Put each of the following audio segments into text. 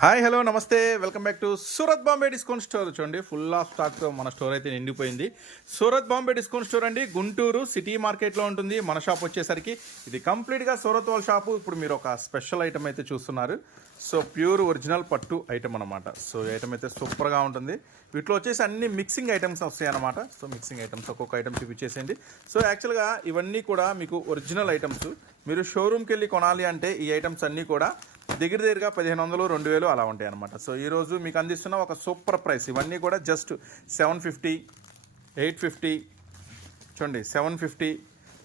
Hi hello నమస్తే welcome back to Surat Bombay discount store. చూడండి full of స్టాక్తో మన స్టోర్ అయితే నిండిపోయింది. సూరత్ బాంబే డిస్కౌంట్ స్టోర్ అండి, గుంటూరు సిటీ మార్కెట్లో ఉంటుంది. మన షాప్ వచ్చేసరికి ఇది కంప్లీట్గా సూరత్ వాళ్ళ షాపు. ఇప్పుడు మీరు ఒక స్పెషల్ ఐటమ్ అయితే చూస్తున్నారు. సో ప్యూర్ ఒరిజినల్ పట్టు ఐటమ్ అనమాట. సో ఈ ఐటమ్ అయితే సూపర్గా ఉంటుంది. వీటిలో వచ్చేసి అన్ని మిక్సింగ్ ఐటమ్స్ వస్తాయి అనమాట. సో మిక్సింగ్ ఐటమ్స్ ఒక్కొక్క ఐటమ్ చూపించేసేయండి. సో యాక్చువల్గా ఇవన్నీ కూడా మీకు ఒరిజినల్ ఐటమ్స్. మీరు షోరూమ్కి వెళ్ళి కొనాలి అంటే ఈ ఐటమ్స్ అన్నీ కూడా దగ్గరగా 1500 2000 అలా ఉంటాయి అనమాట. సో ఈరోజు మీకు అందిస్తున్న ఒక సూపర్ ప్రైస్. ఇవన్నీ కూడా జస్ట్ 750 850 చూడండి 750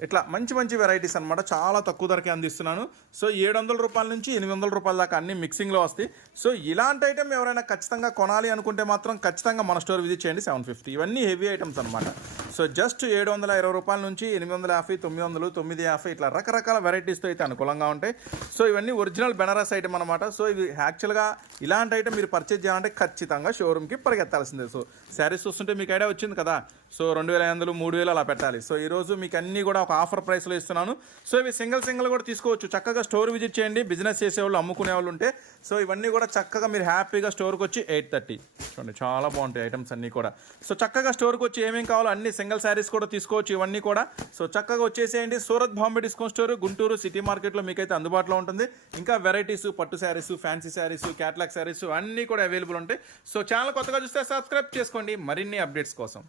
ఇట్లా మంచి మంచి వెరైటీస్ అనమాట. చాలా తక్కువ ధరకే అందిస్తున్నాను. సో 700 రూపాయల నుంచి 800 రూపాయల దాకా అన్ని మిక్సింగ్లో వస్తాయి. సో ఇలాంటి ఐటమ్ ఎవరైనా ఖచ్చితంగా కొనాలి అనుకుంటే మాత్రం ఖచ్చితంగా మన స్టోర్ విజిట్ చేయండి. 750 ఇవన్నీ హెవీ ఐటమ్స్ అనమాట. సో జస్ట్ 720 రూపాయల నుంచి 850 900 950 ఇట్లా రకరకాల వెరైటీస్తో అయితే అనుకూలంగా ఉంటాయి. సో ఇవన్నీ ఒరిజినల్ బెనారస్ ఐటమ్ అనమాట. సో ఇది యాక్చువల్గా ఇలాంటి ఐటమ్ మీరు పర్చేజ్ చేయాలంటే ఖచ్చితంగా షోరూమ్కి పరిగెత్తాల్సిందే. సో శారీస్ చూస్తుంటే మీకు ఐడియా వచ్చింది కదా. సో 2500 3000 అలా పెట్టాలి. సో ఈరోజు మీకు అన్నీ కూడా ఒక ఆఫర్ ప్రైస్లో ఇస్తున్నాను. సో ఇవి సింగిల్ కూడా తీసుకోవచ్చు. చక్కగా స్టోర్ విజిట్ చేయండి. బిజినెస్ చేసేవాళ్ళు అమ్ముకునే వాళ్ళు ఉంటే సో ఇవన్నీ కూడా చక్కగా మీరు హ్యాపీగా స్టోర్కి వచ్చి 830 చూడండి చాలా బాగుంటాయి ఐటమ్స్ అన్నీ కూడా. సో చక్కగా స్టోర్కి వచ్చి ఏమేమి కావాలో అన్ని సింగిల్ శారీస్ కూడా తీసుకోవచ్చు ఇవన్నీ కూడా. సో చక్కగా వచ్చేసేయండి. Surat Bombay discount store Guntur city మార్కెట్లో మీకైతే అందుబాటులో ఉంటుంది. ఇంకా వెరైటీస్ పట్టు శారీస్ ఫ్యాన్సీ శారీస్ క్యాట్లాగ్ శారీస్ అన్నీ కూడా అవైలబుల్ ఉంటాయి. సో ఛానల్ కొత్తగా చూస్తే సబ్స్క్రైబ్ చేసుకోండి మరిన్ని అప్డేట్స్ కోసం.